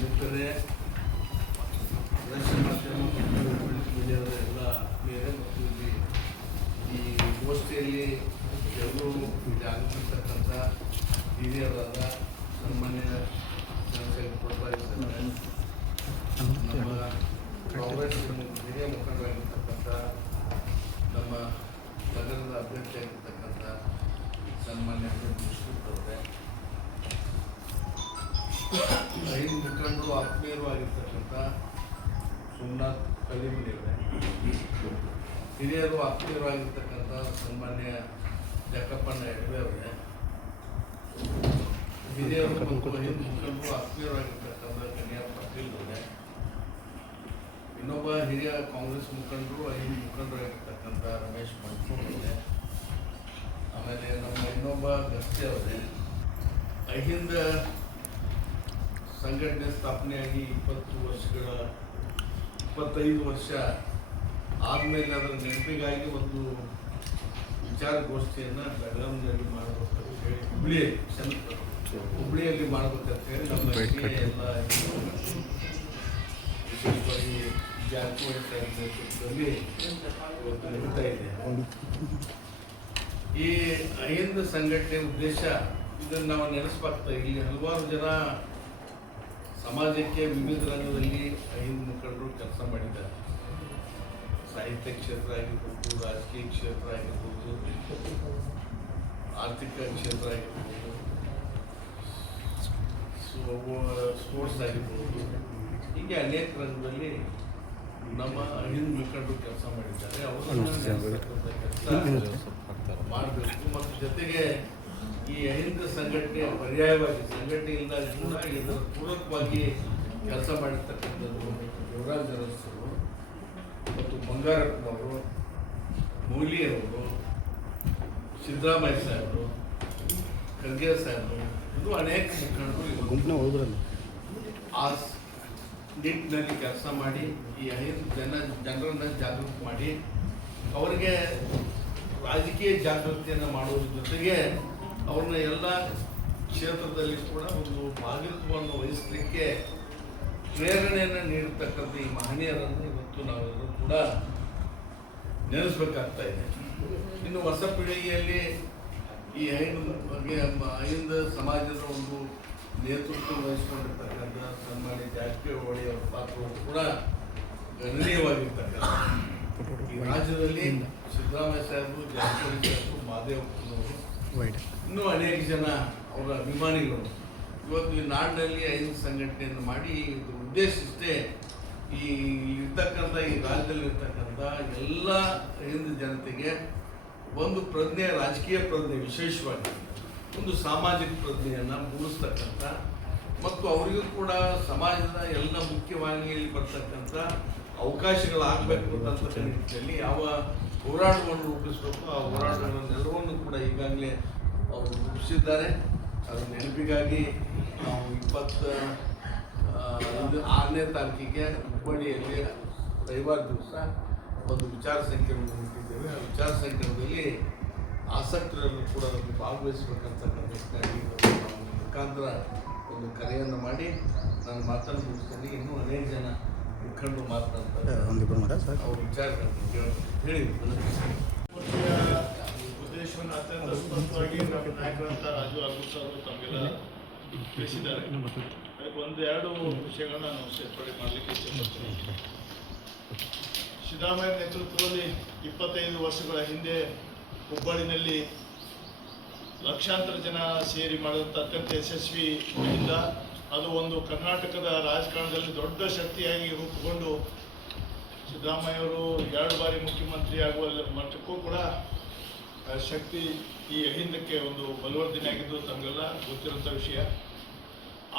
ಮಿತ್ರರೇ, ದೃಶ್ಯ ಮಾಧ್ಯಮ ಮೀಡಿಯಾದ ಎಲ್ಲ ಮೇಲೆ ಮತ್ತು ಇಲ್ಲಿ ಈ ಗೋಷ್ಠಿಯಲ್ಲಿ ಎಲ್ಲರೂ ಇಲ್ಲಿ ಆಗಮಿರ್ತಕ್ಕಂಥ ಹಿರಿಯರಾದ ಸನ್ಮಾನ್ಯ ಜನಸಂಖ್ಯೆ ನಮ್ಮ ಕಾಂಗ್ರೆಸ್ ಹಿರಿಯ ಮುಖಂಡರಾಗಿರ್ತಕ್ಕಂಥ ನಮ್ಮ ನಗರದ ಅಭ್ಯರ್ಥಿಯಾಗಿರ್ತಕ್ಕಂಥ ಸನ್ಮಾನ್ಯ ಅವರೇ, ಐದು ಮುಖಂಡರು ಆತ್ಮೀಯರು ಆಗಿರ್ತಕ್ಕಂಥ ಸೋಮನಾಥ್ ಕಲ್ಲಿಮನಿಯವರೇ, ಹಿರಿಯರು ಆತ್ಮೀಯರು ಆಗಿರ್ತಕ್ಕಂಥ ಸನ್ಮಾನ್ಯ ಜಕ್ಕಪ್ಪಣ್ಣ ಯಡವೆ ಅವರೇ, ಹಿರಿಯರು ಮತ್ತು ಐದು ಮುಖಂಡರು ಆತ್ಮೀಯರು ಆಗಿರ್ತಕ್ಕಂಥ ಕನ್ಯಾ ಪಾಟೀಲ್ ಅವರೇ, ಇನ್ನೊಬ್ಬ ಹಿರಿಯ ಕಾಂಗ್ರೆಸ್ ಮುಖಂಡರು ಐದು ಮುಖಂಡರಾಗಿರ್ತಕ್ಕಂಥ ರಮೇಶ್ ಮನ್ಸೂರ್ ಅವರೇ, ಆಮೇಲೆ ನಮ್ಮ ಇನ್ನೊಬ್ಬ ಗಸ್ತಿ ಅವರೇ, ಅಹಿಂದ ಸಂಘಟನೆ ಸ್ಥಾಪನೆಯಾಗಿ 25 ವರ್ಷ ಆದಮೇಲೆ ಅದರ ನೆನಪಿಗಾಗಿ ಒಂದು ವಿಚಾರಗೋಷ್ಠಿಯನ್ನು ಬೆಳಗಾವಿಯಲ್ಲಿ ಮಾಡಬೇಕು ಹೇಳಿ ಹುಬ್ಬಳ್ಳಿಯಲ್ಲಿ ಮಾಡಬೇಕಂತ ಹೇಳಿ ನಮ್ಮ ಎಲ್ಲ ವಿಶೇಷವಾಗಿ ಜಾರಕಿಹೊಳಿ ನೇತೃತ್ವದಲ್ಲಿ ಇವತ್ತು ನಡೀತಾ ಇದೆ. ಈ ಅಹಿಂದ ಸಂಘಟನೆ ಉದ್ದೇಶ ಇದನ್ನು ನಾವು ನೆನೆಸ್ಬಾರ್ತಾ. ಇಲ್ಲಿ ಹಲವಾರು ಜನ ಸಮಾಜಕ್ಕೆ ವಿವಿಧ ರಂಗದಲ್ಲಿ ಅಹಿಂದ ಮುಖಂಡರು ಕೆಲಸ ಮಾಡಿದ್ದಾರೆ. ಸಾಹಿತ್ಯ ಕ್ಷೇತ್ರ ಆಗಿರ್ಬೋದು, ರಾಜಕೀಯ ಕ್ಷೇತ್ರ ಆಗಿರ್ಬೋದು, ಆರ್ಥಿಕ ಕ್ಷೇತ್ರ ಆಗಿರ್ಬೋದು, ಸ್ಪೋರ್ಟ್ಸ್ ಆಗಿರ್ಬೋದು, ಹೀಗೆ ಅನೇಕ ರಂಗದಲ್ಲಿ ನಮ್ಮ ಅಹಿಂದ ಮುಖಂಡರು ಕೆಲಸ ಮಾಡಿದ್ದಾರೆ. ಅವರು ಕೆಲಸ ಮಾಡಬೇಕು ಮತ್ತು ಜೊತೆಗೆ ಈ ಅಹಿಂದ ಸಂಘಟನೆಯ ಪರ್ಯಾಯವಾಗಿ ಸಂಘಟನೆಯಿಂದ ಕೂಡ ಇದರ ಪೂರಕವಾಗಿ ಕೆಲಸ ಮಾಡಿರ್ತಕ್ಕಂಥದ್ದು ಯುವರಾಜ್ ಅರಸರು ಮತ್ತು ಬಂಗಾರಪ್ಪನವರು, ಮೂಲಿಯವರು, ಸಿದ್ದರಾಮಯ್ಯ ಸಾಹೇಬರು, ಖರ್ಗೆ ಸಾಹೇಬರು, ಇದು ಅನೇಕ ಮುಖಂಡರು ಆ ನಿಟ್ಟಿನಲ್ಲಿ ಕೆಲಸ ಮಾಡಿ ಈ ಅಹಿಂದ ಜನರನ್ನು ಜಾಗೃತಿ ಮಾಡಿ ಅವರಿಗೆ ರಾಜಕೀಯ ಜಾಗೃತಿಯನ್ನು ಮಾಡುವುದ್ರ ಜೊತೆಗೆ ಅವ್ರನ್ನ ಎಲ್ಲ ಕ್ಷೇತ್ರದಲ್ಲಿ ಕೂಡ ಒಂದು ಭಾಗತ್ವವನ್ನು ವಹಿಸಲಿಕ್ಕೆ ಪ್ರೇರಣೆಯನ್ನು ನೀಡತಕ್ಕಂಥ ಈ ಮಹನೀಯರನ್ನು ಇವತ್ತು ನಾವೆಲ್ಲರೂ ಕೂಡ ನೆನೆಸ್ಬೇಕಾಗ್ತಾ ಇದೆ. ಇನ್ನು ಹೊಸ ಪೀಳಿಗೆಯಲ್ಲಿ ಈ ಅಹಿಂದ ಸಮಾಜದ ಒಂದು ನೇತೃತ್ವ ವಹಿಸಿಕೊಂಡಿರ್ತಕ್ಕಂಥ ಸನ್ಮಾನ್ಯ ಜಾರಕಿಹೊಳಿ ಅವರ ಪಾತ್ರವು ಕೂಡ ಗಣನೀಯವಾಗಿರ್ತಕ್ಕಂಥ ಈ ರಾಜ್ಯದಲ್ಲಿ ಸಿದ್ದರಾಮಯ್ಯ ಸಾಹೇಬರು, ಜಾರಕಿಹೊಳಿ ಸಾಹೇಬರು, ಮಾದೇವಪ್ಪನವರು, ಇನ್ನೂ ಅನೇಕ ಜನ ಅವರ ಅಭಿಮಾನಿಗಳು ಇವತ್ತು ಈ ನಾಡಿನಲ್ಲಿ ಅಹಿಂದ ಸಂಘಟನೆಯನ್ನು ಮಾಡಿ ಇದು ಉದ್ದೇಶ ಇಷ್ಟೇ, ಈ ಇರ್ತಕ್ಕಂಥ ಈ ರಾಜ್ಯದಲ್ಲಿ ಇರ್ತಕ್ಕಂಥ ಎಲ್ಲ ಅಹಿಂದ ಜನತೆಗೆ ಒಂದು ಪ್ರಜ್ಞೆ, ರಾಜಕೀಯ ಪ್ರಜ್ಞೆ, ವಿಶೇಷವಾಗಿ ಒಂದು ಸಾಮಾಜಿಕ ಪ್ರಜ್ಞೆಯನ್ನು ಮೂಡಿಸ್ತಕ್ಕಂಥ ಮತ್ತು ಅವರಿಗೂ ಕೂಡ ಸಮಾಜದ ಎಲ್ಲ ಮುಖ್ಯವಾಹಿನಿಯಲ್ಲಿ ಬರ್ತಕ್ಕಂಥ ಅವಕಾಶಗಳಾಗಬೇಕು ಅಂತ ನಿಟ್ಟಿನಲ್ಲಿ ಯಾವ ಹೋರಾಟವನ್ನು ರೂಪಿಸಬೇಕು ಆ ಹೋರಾಟಗಳನ್ನೆಲ್ಲವನ್ನೂ ಕೂಡ ಈಗಾಗಲೇ ಅವರು ರೂಪಿಸಿದ್ದಾರೆ. ಅದರ ನೆನಪಿಗಾಗಿ ನಾವು 26ನೇ ತಾರೀಕಿಗೆ ಹುಬ್ಬಳ್ಳಿಯಲ್ಲಿ ರವಿವಾರ ದಿವಸ ಒಂದು ವಿಚಾರ ಸಂಕಿರಣ ಇಟ್ಟಿದ್ದೇವೆ. ಆ ವಿಚಾರ ಸಂಕಿರಣದಲ್ಲಿ ಆಸಕ್ತರನ್ನು ಕೂಡ ಅದನ್ನು ಭಾಗವಹಿಸಬೇಕಂತಕ್ಕಂಥಕ್ಕಾಗಿ ನಾವು ಮುಖಾಂತರ ಒಂದು ಕರೆಯನ್ನು ಮಾಡಿ ನಾನು ಮಾತನ್ನು ಮುಗಿಸ್ತೇನೆ. ಇನ್ನೂ ಅನೇಕ ಜನ ಮುಖಂಡರು ಮಾತನಾಡ್ತಾರೆ, ಅವ್ರ ವಿಚಾರಗಳನ್ನು ಹೇಳಿ ಉದ್ದೇಶವನ್ನು ಅತ್ಯಂತ ಸ್ಪಷ್ಟವಾಗಿ ನಮ್ಮ ನಾಯಕರಂತ ರಾಜು ಆಗುತ್ತ ಅವರು ತಮಗೆಲ್ಲ ತಿಳಿಸಿದ್ದಾರೆ. ಅದಕ್ಕೆ ಒಂದೆರಡು ವಿಷಯಗಳನ್ನ ನಾವು ಸೇರ್ಪಡೆ ಮಾಡಲಿಕ್ಕೆ ಇಷ್ಟಪಡ್ತೀನಿ. ಸಿದ್ದರಾಮಯ್ಯ ನೇತೃತ್ವದಲ್ಲಿ 25 ವರ್ಷಗಳ ಹಿಂದೆ ಹುಬ್ಬಳ್ಳಿನಲ್ಲಿ ಲಕ್ಷಾಂತರ ಜನ ಸೇರಿ ಮಾಡಿದಂಥ ಅತ್ಯಂತ ಯಶಸ್ವಿ ಇಂದ ಅದು ಒಂದು ಕರ್ನಾಟಕದ ರಾಜಕಾರಣದಲ್ಲಿ ದೊಡ್ಡ ಶಕ್ತಿಯಾಗಿ ರೂಪುಗೊಂಡು ಸಿದ್ದರಾಮಯ್ಯವರು 2 ಬಾರಿ ಮುಖ್ಯಮಂತ್ರಿ ಆಗುವ ಮಟ್ಟಕ್ಕೂ ಕೂಡ ಶಕ್ತಿ ಈ ಅಹಿಂದಕ್ಕೆ ಒಂದು ಬಲವರ್ಧನೆ ಆಗಿದ್ದು ತಮಗೆಲ್ಲ ಗೊತ್ತಿರುವಂಥ ವಿಷಯ.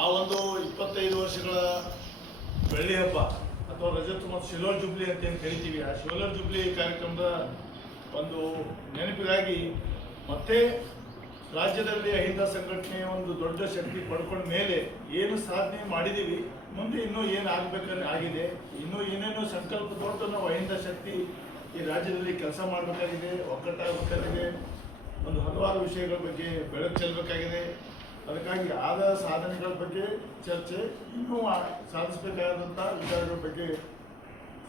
ಆ ಒಂದು 25 ವರ್ಷಗಳ ಬೆಳ್ಳಿ ಹಬ್ಬ ಅಥವಾ ರಜತ್ ಮತ್ತು ಸಿಲ್ವರ್ ಜುಬ್ಲಿ ಅಂತ ಏನು ಕರಿತೀವಿ, ಆ ಸಿಲ್ವರ್ ಜುಬ್ಲಿ ಕಾರ್ಯಕ್ರಮದ ಒಂದು ನೆನಪಿಗಾಗಿ ಮತ್ತೆ ರಾಜ್ಯದಲ್ಲಿ ಅಹಿಂದ ಸಂಘಟನೆಯ ಒಂದು ದೊಡ್ಡ ಶಕ್ತಿ ಪಡ್ಕೊಂಡ ಮೇಲೆ ಏನು ಸಾಧನೆ ಮಾಡಿದ್ದೀವಿ, ಮುಂದೆ ಇನ್ನೂ ಏನು ಆಗಬೇಕಂದ್ರೆ ಆಗಿದೆ, ಇನ್ನೂ ಏನೇನೋ ಸಂಕಲ್ಪ ತೊಟ್ಟು ನಾವು ಅಹಿಂದ ಶಕ್ತಿ ಈ ರಾಜ್ಯದಲ್ಲಿ ಕೆಲಸ ಮಾಡಬೇಕಾಗಿದೆ, ಒಗ್ಗಟ್ಟಾಗಬೇಕಾಗಿದೆ, ಒಂದು ಹಲವಾರು ವಿಷಯಗಳ ಬಗ್ಗೆ ಬೆಳಕು ಚೆಲ್ಲಬೇಕಾಗಿದೆ. ಅದಕ್ಕಾಗಿ ಆದ ಸಾಧನೆಗಳ ಬಗ್ಗೆ ಚರ್ಚೆ, ಇನ್ನೂ ಸಾಧಿಸಬೇಕಾದಂಥ ವಿಚಾರಗಳ ಬಗ್ಗೆ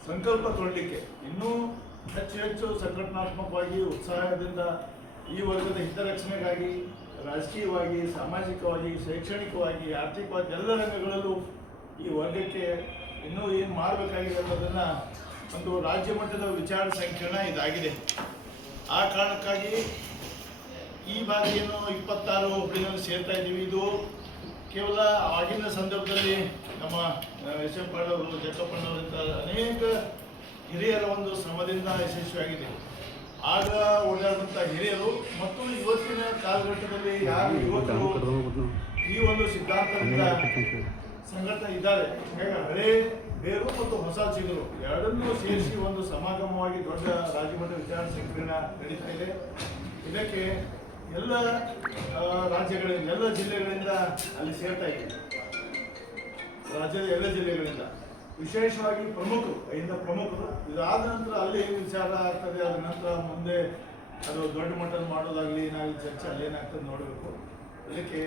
ಸಂಕಲ್ಪ ತೊಡಲಿಕ್ಕೆ ಇನ್ನೂ ಹೆಚ್ಚು ಹೆಚ್ಚು ಸಂಘಟನಾತ್ಮಕವಾಗಿ ಉತ್ಸಾಹದಿಂದ ಈ ವರ್ಗದ ಹಿತರಕ್ಷಣೆಗಾಗಿ ರಾಜಕೀಯವಾಗಿ, ಸಾಮಾಜಿಕವಾಗಿ, ಶೈಕ್ಷಣಿಕವಾಗಿ, ಆರ್ಥಿಕವಾಗಿ ಎಲ್ಲ ರಂಗಗಳಲ್ಲೂ ಈ ವರ್ಗಕ್ಕೆ ಇನ್ನೂ ಏನು ಮಾಡಬೇಕಾಗಿದೆ ಅನ್ನೋದನ್ನು ಒಂದು ರಾಜ್ಯ ಮಟ್ಟದ ವಿಚಾರ ಸಂಕಿರಣ ಇದಾಗಿದೆ. ಆ ಕಾರಣಕ್ಕಾಗಿ ಈ ಬಾರಿ ಏನು 26 ಹುಬ್ಳಿನಲ್ಲಿ ಸೇರ್ತಾ ಇದ್ದೀವಿ. ಇದು ಕೇವಲ ಆಗಿನ ಸಂದರ್ಭದಲ್ಲಿ ನಮ್ಮ ಎಸ್ ಎಂ ಪಾಳವರು, ಜಕ್ಕಪ್ಪಣ್ಣವರಿಂದ ಅನೇಕ ಹಿರಿಯರ ಒಂದು ಶ್ರಮದಿಂದ ಯಶಸ್ವಿಯಾಗಿದೆ. ಆಗ ಓಡಾಡುವಂಥ ಹಿರಿಯರು ಮತ್ತು ಇವತ್ತಿನ ಕಾಲಘಟ್ಟದಲ್ಲಿ ಯಾರು ಯುವಕರು ಈ ಒಂದು ಸಿದ್ಧಾಂತದಿಂದ ಸಂಘಟನೆ ಇದ್ದಾರೆ, ಹಾಗಾಗಿ ಹಳೇ ಬೇರು ಮತ್ತು ಹೊಸ ಚಿಗುರು ಎರಡನ್ನೂ ಸೇರಿಸಿ ಒಂದು ಸಮಾಗಮವಾಗಿ ದೊಡ್ಡ ರಾಜ್ಯಮಟ್ಟ ವಿಚಾರ ಸಂಕಿರಣ ನಡೀತಾ ಇದೆ. ಇದಕ್ಕೆ ಎಲ್ಲ ರಾಜ್ಯಗಳಿಂದ, ಎಲ್ಲ ಜಿಲ್ಲೆಗಳಿಂದ ಅಲ್ಲಿ ಸೇರ್ತಾ ಇದೆ. ರಾಜ್ಯದ ಎಲ್ಲ ಜಿಲ್ಲೆಗಳಿಂದ ವಿಶೇಷವಾಗಿ ಪ್ರಮುಖರು ಇದಾದ ನಂತರ ಅಲ್ಲಿ ವಿಚಾರ ಆಗ್ತದೆ. ಅದ ನಂತರ ಮುಂದೆ ಅದು ದೊಡ್ಡ ಮಟ್ಟದ ಮಾಡೋದಾಗಲಿ ಏನಾಗಲಿ ಚರ್ಚೆ ಅಲ್ಲೇನಾಗ್ತದೆ ನೋಡಬೇಕು. ಇದಕ್ಕೆ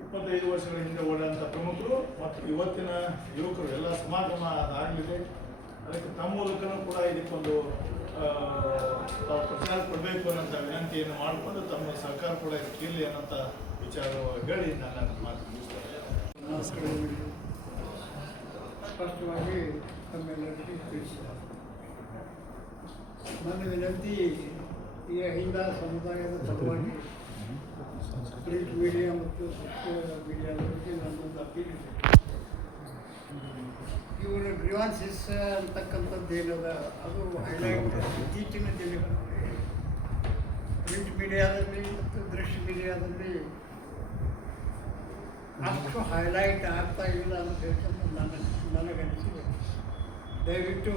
25 ವರ್ಷಗಳ ಹಿಂದೆ ಓಡಾದಂಥ ಪ್ರಮುಖರು ಮತ್ತು ಇವತ್ತಿನ ಯುವಕರು ಎಲ್ಲ ಸಮಾಗಮ ಅದಾಗಲಿದೆ. ಅದಕ್ಕೆ ತಮ್ಮ ಮೂಲಕನೂ ಕೂಡ ಇದಕ್ಕೊಂದು ಪ್ರಚಾರ ಕೊಡಬೇಕು ಅನ್ನೋಂಥ ವಿನಂತಿಯನ್ನು ಮಾಡಿಕೊಂಡು ತಮ್ಮ ಸರ್ಕಾರ ಕೂಡ ಇದಕ್ಕೆ ಇರಲಿ ಅನ್ನೋಂಥ ವಿಚಾರ ಹೇಳಿ ನನ್ನ ಮಾತು ಮುಗಿಸ್ತೇನೆ. ಸ್ಪಷ್ಟವಾಗಿ ತಮ್ಮೆಲ್ಲರಿಗೂ ತಿಳಿಸಿದೆ. ನನ್ನ ವಿನಂತಿ ಈ ಅಹಿಂದ ಸಮುದಾಯದ ಸಲುವಾಗಿ ಪ್ರಿಂಟ್ ಮೀಡಿಯಾ ಮತ್ತು ಮೀಡಿಯಾದವರಿಗೆ ನನ್ನೊಂದು ಅಪೀಲ್ ಇದೆ. ಇವರ ಗ್ರೀವಾನ್ಸಸ್ ಅಂತಕ್ಕಂಥದ್ದು ಏನದ ಅದು ಹೈಲೈಟ್ ಇತ್ತೀಚಿನ ದಿನಗಳಲ್ಲಿ ಪ್ರಿಂಟ್ ಮೀಡಿಯಾದಲ್ಲಿ ಮತ್ತು ದೃಶ್ಯ ಮೀಡಿಯಾದಲ್ಲಿ ಅಷ್ಟು ಹೈಲೈಟ್ ಆಗ್ತಾ ಇಲ್ಲ ಅಂತ ಹೇಳ್ಕೊಂಡು ನನಗನಿಸಿದೆ. ದಯವಿಟ್ಟು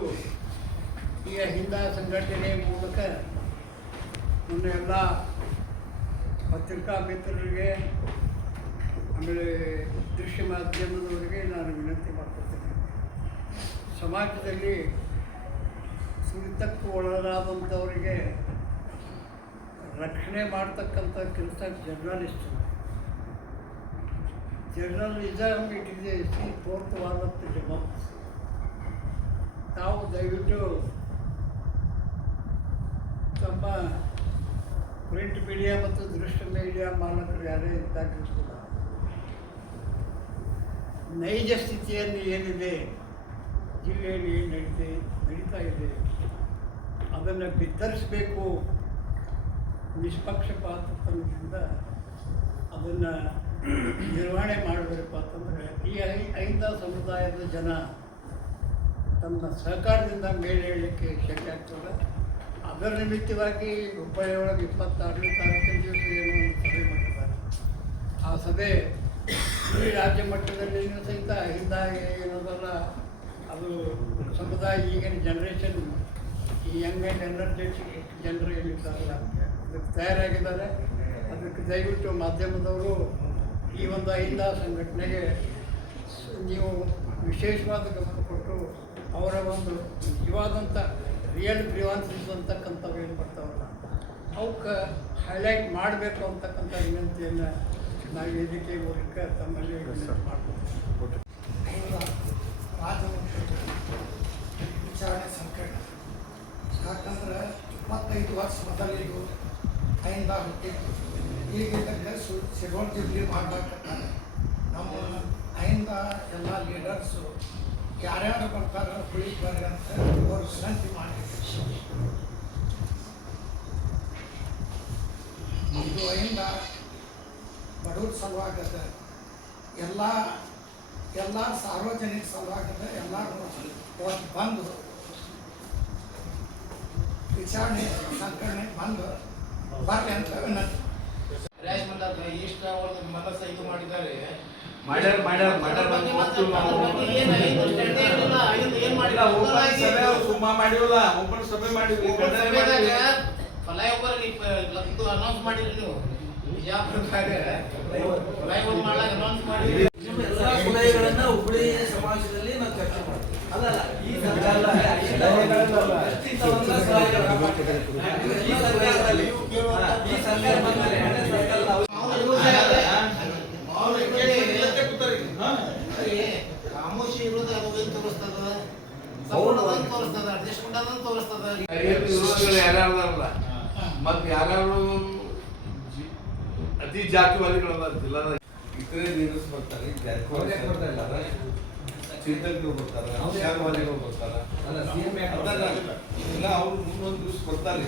ಈ ಅಹಿಂದ ಸಂಘಟನೆ ಮೂಲಕ ನನ್ನ ಎಲ್ಲ ಪತ್ರಿಕಾ ಮಿತ್ರರಿಗೆ, ಆಮೇಲೆ ದೃಶ್ಯ ಮಾಧ್ಯಮದವರಿಗೆ ನಾನು ವಿನಂತಿ ಮಾಡ್ಕೊಳ್ತೇನೆ. ಸಮಾಜದಲ್ಲಿ ತುಳಿತಕ್ಕೆ ಒಳಗಾದಂಥವರಿಗೆ ರಕ್ಷಣೆ ಮಾಡ್ತಕ್ಕಂಥ ಕೆಲಸ journalism it is A fourth wall of the democracy. ತಾವು ದಯವಿಟ್ಟು ತಮ್ಮ ಪ್ರಿಂಟ್ ಮೀಡಿಯಾ ಮತ್ತು ದೃಶ್ಯ ಮೀಡಿಯಾ ಮಾಲಕರು ಯಾರೇ ಇದ್ದಾಗಲೂ ಕೂಡ ನೈಜ ಸ್ಥಿತಿಯಲ್ಲಿ ಏನಿದೆ, ಜಿಲ್ಲೆಯಲ್ಲಿ ಏನು ನಡೀತಾ ಇದೆ ಅದನ್ನು ಬಿತ್ತರಿಸಬೇಕು. ನಿಷ್ಪಕ್ಷಪಾತದಿಂದ ಅದನ್ನು ನಿರ್ವಹಣೆ ಮಾಡಬೇಕು ಅಂತಂದರೆ ಈ ಅಹಿಂದ ಸಮುದಾಯದ ಜನ ತಮ್ಮ ಸಹಕಾರದಿಂದ ಮೇಲೆ ಹೇಳಲಿಕ್ಕೆ ಶಕ್ಯ ಆಗ್ತದೆ. ಅದರ ನಿಮಿತ್ತವಾಗಿ ಹುಬ್ಬಳ್ಳಿಯೊಳಗೆ 26ನೇ ತಾರೀಕಿನ ದಿವಸ ಏನೋ ಒಂದು ಸಭೆ ಮಾಡಿದ್ದಾರೆ. ಆ ಸಭೆ ಈ ರಾಜ್ಯ ಮಟ್ಟದಲ್ಲಿಯೂ ಸಹಿತ ಅಹಿಂದ ಏನೋದಲ್ಲ, ಅದು ಸಮುದಾಯ ಈಗಿನ ಜನ್ರೇಷನ್, ಈ ಯಂಗ್ ಆ್ಯಂಡ್ ಎನರ್ಜೆಟಿಕ್ ಜನರು ಏನಿದ್ದಾರಲ್ಲ ಅದಕ್ಕೆ ತಯಾರಾಗಿದ್ದಾರೆ. ಅದಕ್ಕೆ ದಯವಿಟ್ಟು ಮಾಧ್ಯಮದವರು ಈ ಒಂದು ಅಹಿಂದ ಸಂಘಟನೆಗೆ ನೀವು ವಿಶೇಷವಾದ ಗಮನ ಕೊಟ್ಟು ಅವರ ಒಂದು ನಿಜವಾದಂಥ ರಿಯಲ್ ಗ್ರೀವಾನ್ಸಸ್ ಅಂತಕ್ಕಂಥವು ಏನು ಬರ್ತಾವಲ್ಲ ಅವಕ್ಕೆ ಹೈಲೈಟ್ ಮಾಡಬೇಕು ಅಂತಕ್ಕಂಥ ವಿನಂತಿಯನ್ನು ನಾವು ವೇದಿಕೆ ಮೂಲಕ ತಮ್ಮಲ್ಲಿ ಮಾಡ್ಕೊಳ್ತೀವಿ. ವಿಚಾರಣೆ ಸಂಕಟ. ಯಾಕಂದ್ರೆ 25 ವರ್ಷ ಮೊದಲಿಗೂ ಅಹಿಂದ ಹುಟ್ಟಿತ್ತು. ಈಗ ಇದಕ್ಕೆ ಸಿಗೋಲ್ ಜುಬ್ಲಿ ಮಾಡಬೇಕಂತಾರೆ. ನಮ್ಮ ಅಹಿಂದ ಎಲ್ಲ ಲೀಡರ್ಸು ಯಾರ್ಯಾರು ಬರ್ತಾರೆ ಹುಳಿ ಬರ್ರಿ ಅಂತ ಅವ್ರು ವಿನಂತಿ ಮಾಡಿದ್ರು. ಇದು ಅಹಿಂದ ಬಡವ್ರ ಸಲುವಾಗದ, ಎಲ್ಲ ಸಾರ್ವಜನಿಕ ಸಲುವಾಗದ. ಎಲ್ಲರೂ ಬಂದು ವಿಚಾರಣೆ ಸಂಕರಣೆ ಬಂದು ಬರ್ರಿ ಅಂತ ವಿನಂತಿ. ಇಷ್ಟ ಅವ್ರದ್ದು ಮನಸ್ಸು ಇದು ಮಾಡಿದ್ದಾರೆ. ಓಪನ್ ಸಭೆ ಮಾಡಿದ್ವಿ. ಅನೌನ್ಸ್ ಮಾಡಿದ್ರಿ ನೀವು ಬಿಜಾಪುರದಾಗ ಫ್ಲೈಓವರ್ ಮಾಡಾಗ ಅನೌನ್ಸ್ ಮಾಡಿದ್ರಿ. ಎಲ್ಲಾ ಸಲಹೆಗಳನ್ನ ಹುಬ್ಬಳ್ಳಿ ಸಮಾವೇಶದಲ್ಲಿ ನಾವು ಚರ್ಚೆ ಮಾಡ್ತೀವಿ. ಅಲ್ಲಲ್ಲ ಈ ಸರ್ಕಾರದಲ್ಲಿ ಈ ಸರ್ಕಾರ ಬಂದರೆ ಅಲ್ರಿ ಖಾಮೋಶಿ ಇರೋದು ಅದು ಏನು ತೋರಿಸ್ತದ ಸಪೋರ್ಟ್ ಅದನ್ನು ತೋರಿಸ್ತದ ಅಡ್ಜಸ್ಟ್ಮೆಂಟ್ ಅದನ್ನು ತೋರಿಸ್ತದ ಯಾರ್ಯಾರಲ್ಲ ಮತ್ತೆ ಯಾರ್ಯಾರು ಅತಿ ಜಾತಿವಾದಿಗಳಲ್ಲ ಜಿಲ್ಲಾದ ಇತರೆ ಲೀಡರ್ಸ್ ಬರ್ತಾರೆ ಜಾತಿವಾದಿ ಚಿಂತಕರು ಬರ್ತಾರೆ ವಿಚಾರವಾದಿಗಳು ಬರ್ತಾರೆ ಅಲ್ಲ, CM ಯಾಕೆ ಅದನ್ನ ಎಲ್ಲ ಅವ್ರು ಮುಂದೊಂದು ದಿವಸ ಬರ್ತಾರೆ